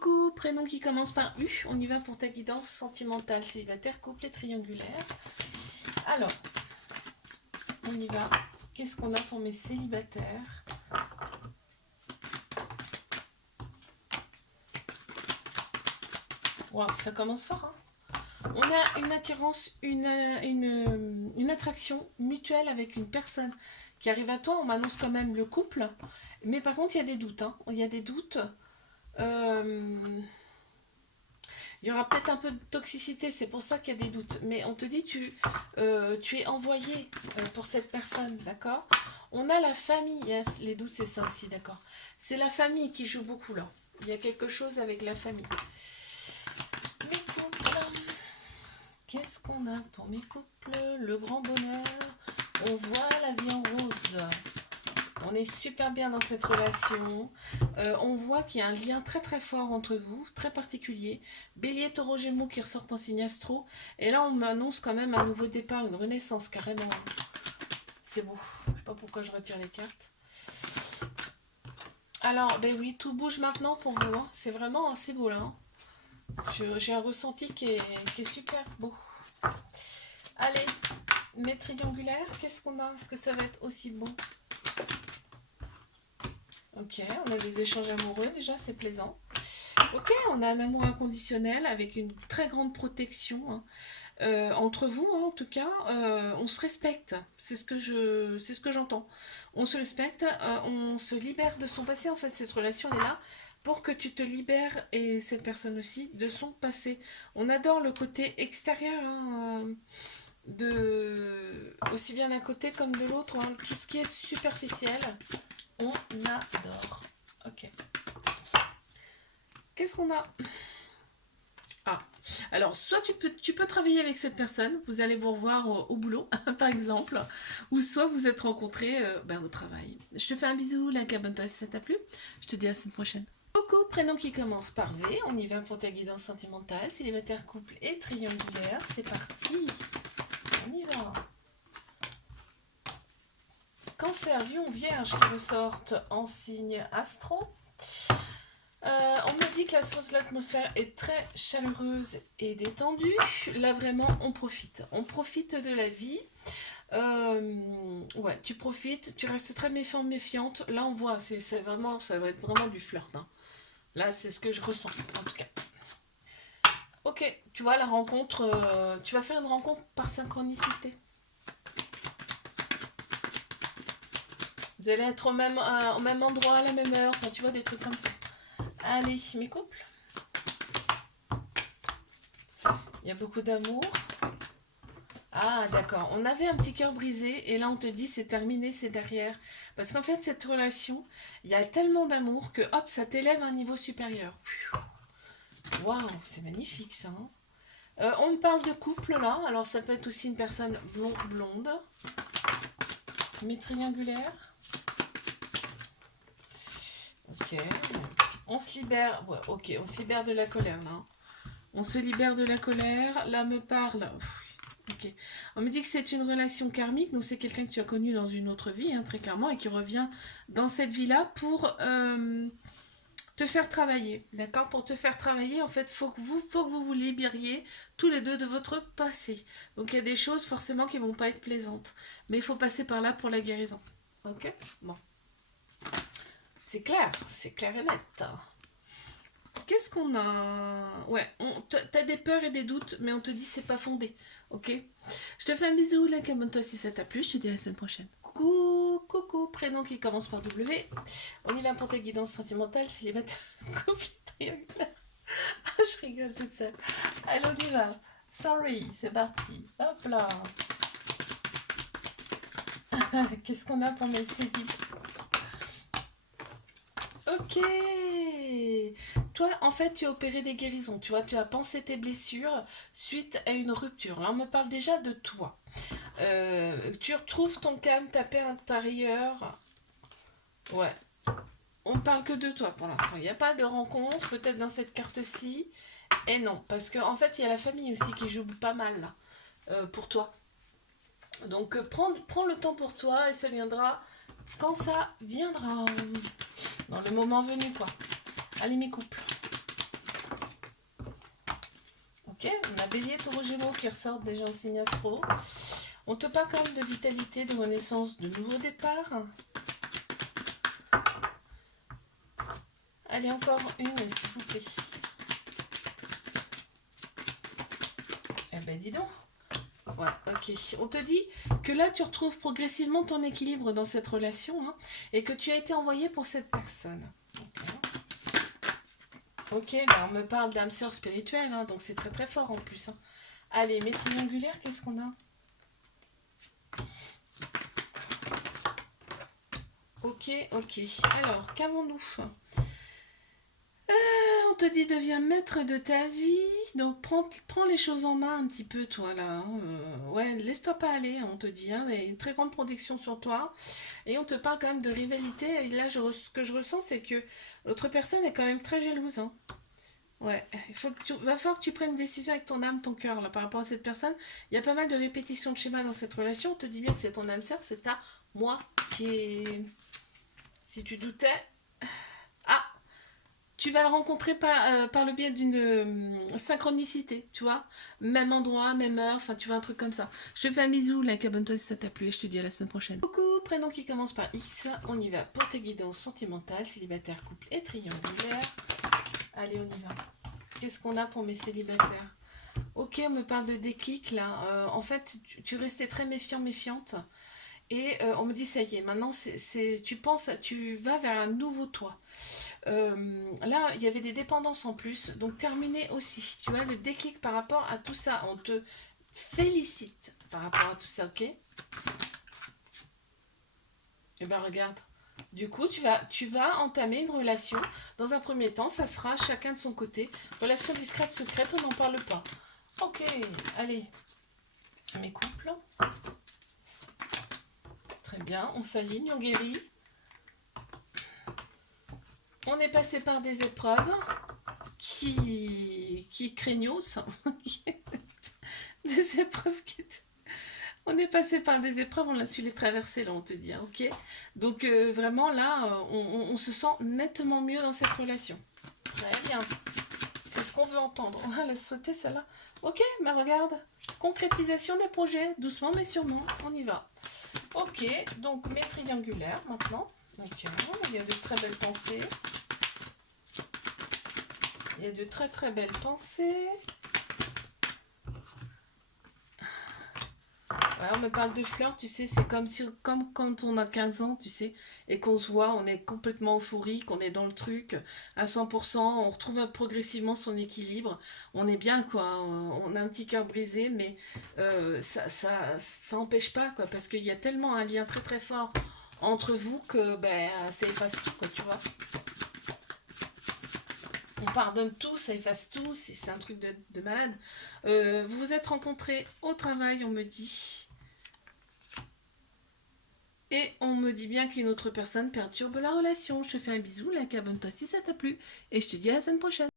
Coucou, prénom qui commence par U. On y va pour ta guidance sentimentale, célibataire, couple et triangulaire. Alors, on y va. Qu'est-ce qu'on a pour mes célibataires? Wow, ça commence fort, hein. On a une attirance, une attraction mutuelle avec une personne qui arrive à toi. On m'annonce quand même le couple. Mais par contre, il y a des doutes, hein. Il y a des doutes. Il y aura peut-être un peu de toxicité, c'est pour ça qu'il y a des doutes. Mais on te dit, tu es envoyé pour cette personne, d'accord? On a la famille, yes, les doutes, c'est ça aussi, d'accord? C'est la famille qui joue beaucoup là. Il y a quelque chose avec la famille. Mes couples. Qu'est-ce qu'on a pour mes couples? Le grand bonheur. On voit la vie en rose. On est super bien dans cette relation. On voit qu'il y a un lien très très fort entre vous, très particulier. Bélier, taureau, gémeaux qui ressortent en signe astro. Et là, on m'annonce quand même un nouveau départ, une renaissance carrément. C'est beau. Je ne sais pas pourquoi je retire les cartes. Alors, ben oui, tout bouge maintenant pour vous. Hein. C'est vraiment assez beau là. Hein. J'ai un ressenti qui est super beau. Allez, mes triangulaires, qu'est-ce qu'on a? Est-ce que ça va être aussi beau? Ok, on a des échanges amoureux déjà, c'est plaisant. Ok, on a un amour inconditionnel avec une très grande protection. Hein. Entre vous, hein, en tout cas, on se respecte. C'est ce que j'entends. On se respecte, on se libère de son passé. En fait, cette relation elle est là pour que tu te libères et cette personne aussi de son passé. On adore le côté extérieur. Hein, aussi bien d'un côté comme de l'autre, hein, tout ce qui est superficiel, on adore. Ok. Qu'est-ce qu'on a? Ah, alors soit tu peux travailler avec cette personne, vous allez vous revoir au boulot, par exemple, ou soit vous êtes rencontrés au travail. Je te fais un bisou, like, abonne-toi si ça t'a plu. Je te dis à la semaine prochaine. Coucou, prénom qui commence par V, on y va pour ta guidance sentimentale, célibataire, couple et triangulaire, c'est parti. On y va. Cancer, Lion, Vierge qui ressortent en signe astro. On me dit que la source de l'atmosphère est très chaleureuse et détendue. Là vraiment on profite. On profite de la vie. Ouais, tu profites, tu restes très méfiant, méfiante. Là on voit, c'est vraiment, ça va être vraiment du flirt. Hein. Là c'est ce que je ressens en tout cas. Ok, tu vois la rencontre, tu vas faire une rencontre par synchronicité. Vous allez être au même endroit, à la même heure, enfin tu vois des trucs comme ça. Allez, mes couples. Il y a beaucoup d'amour. Ah, d'accord. On avait un petit cœur brisé et là on te dit c'est terminé, c'est derrière. Parce qu'en fait, cette relation, il y a tellement d'amour que hop, ça t'élève à un niveau supérieur. Waouh, c'est magnifique ça. Hein. On me parle de couple là. Alors ça peut être aussi une personne blonde. Mais triangulaire. Ok. On se libère. Ouais, ok, on se libère de la colère là. On se libère de la colère. Là, me parle. Ok. On me dit que c'est une relation karmique, donc c'est quelqu'un que tu as connu dans une autre vie, hein, très clairement, et qui revient dans cette vie-là pour te faire travailler. D'accord? Pour te faire travailler, en fait, faut que vous libériez tous les deux de votre passé. Donc il y a des choses forcément qui vont pas être plaisantes. Mais il faut passer par là pour la guérison. Ok? Bon. C'est clair et net. Qu'est-ce qu'on a? Ouais, t'as des peurs et des doutes, mais on te dit c'est pas fondé. Ok? Je te fais un bisou, like, abonne-toi si ça t'a plu. Je te dis à la semaine prochaine. Coucou, prénom qui commence par W. On y va pour ta guidance sentimentale, célibataire, couple, triangulaire. Ah, je rigole toute seule. Allez, on y va. Sorry, c'est parti. Hop là. Qu'est-ce qu'on a pour mes célibataires? Ok. Toi, en fait, tu as opéré des guérisons. Tu vois, tu as pensé tes blessures suite à une rupture. Là, on me parle déjà de toi. Tu retrouves ton calme, ta paix intérieure. Ouais. On ne parle que de toi pour l'instant. Il n'y a pas de rencontre, peut-être dans cette carte-ci. Et non, parce qu'en fait, il y a la famille aussi qui joue pas mal là, pour toi. Donc, prends le temps pour toi et ça viendra quand ça viendra. Dans le moment venu, quoi. Allez, mes couples. Ok, on a Bélier, Taureau, Gémeaux qui ressortent déjà au signe astro. On te parle quand même de vitalité, de renaissance, de nouveau départ. Allez, encore une, s'il vous plaît. Eh ben, dis donc. Ouais, ok. On te dit que là, tu retrouves progressivement ton équilibre dans cette relation, hein, et que tu as été envoyé pour cette personne. Ok, ben on me parle d'âme sœur spirituelle, hein, donc c'est très très fort en plus. Hein. Allez, mes triangulaires, qu'est-ce qu'on a? Ok, ok. Alors, qu'avons-nous? On te dit deviens maître de ta vie, donc prends les choses en main un petit peu toi là, hein. Ouais, laisse-toi pas aller, on te dit, hein, il y a une très grande protection sur toi, et on te parle quand même de rivalité, et là ce que je ressens c'est que l'autre personne est quand même très jalouse, hein. Ouais, va falloir que tu prennes une décision avec ton âme, ton cœur là par rapport à cette personne, il y a pas mal de répétitions de schémas dans cette relation, on te dit bien que c'est ton âme sœur, c'est ta moi qui est... Si tu doutais... Ah, tu vas le rencontrer par le biais d'une synchronicité, tu vois. Même endroit, même heure, enfin tu vois un truc comme ça. Je te fais un bisou, like, abonne-toi si ça t'a plu et je te dis à la semaine prochaine. Coucou, prénom qui commence par X, on y va pour tes guidances sentimentales, célibataire, couple et triangulaire. Allez, on y va. Qu'est-ce qu'on a pour mes célibataires? Ok, on me parle de déclic là. En fait, tu restais très méfiant, méfiante. Et on me dit, ça y est, maintenant, tu penses, tu vas vers un nouveau toi. Là, il y avait des dépendances en plus, donc terminé aussi. Tu as le déclic par rapport à tout ça. On te félicite par rapport à tout ça, ok? Et ben regarde. Du coup, tu vas entamer une relation. Dans un premier temps, ça sera chacun de son côté. Relation discrète, secrète, on n'en parle pas. Ok, allez. Mes couples. Très bien, on s'aligne, on guérit. On est passé par des épreuves qui craignos. Des épreuves qui étaient... On est passé par des épreuves, on a su les traverser, là, on te dit, hein, ok? Donc, vraiment, là, on se sent nettement mieux dans cette relation. Très bien. C'est ce qu'on veut entendre. On va la sauter, celle-là. Ok, mais regarde. Concrétisation des projets, doucement mais sûrement, on y va. Ok, donc mes triangulaires, maintenant. Ok, il y a de très belles pensées. Il y a de très très belles pensées. Ouais, on me parle de fleurs, tu sais, c'est comme quand on a 15 ans, tu sais, et qu'on se voit, on est complètement euphorique, on est dans le truc à 100%, on retrouve progressivement son équilibre, on est bien, quoi, on a un petit cœur brisé, mais ça empêche pas, quoi, parce qu'il y a tellement un lien très très fort entre vous que ben, ça efface tout, quoi, tu vois. On pardonne tout, ça efface tout, c'est un truc de malade. Vous vous êtes rencontrés au travail, on me dit. Et on me dit bien qu'une autre personne perturbe la relation. Je te fais un bisou, like, abonne-toi si ça t'a plu. Et je te dis à la semaine prochaine.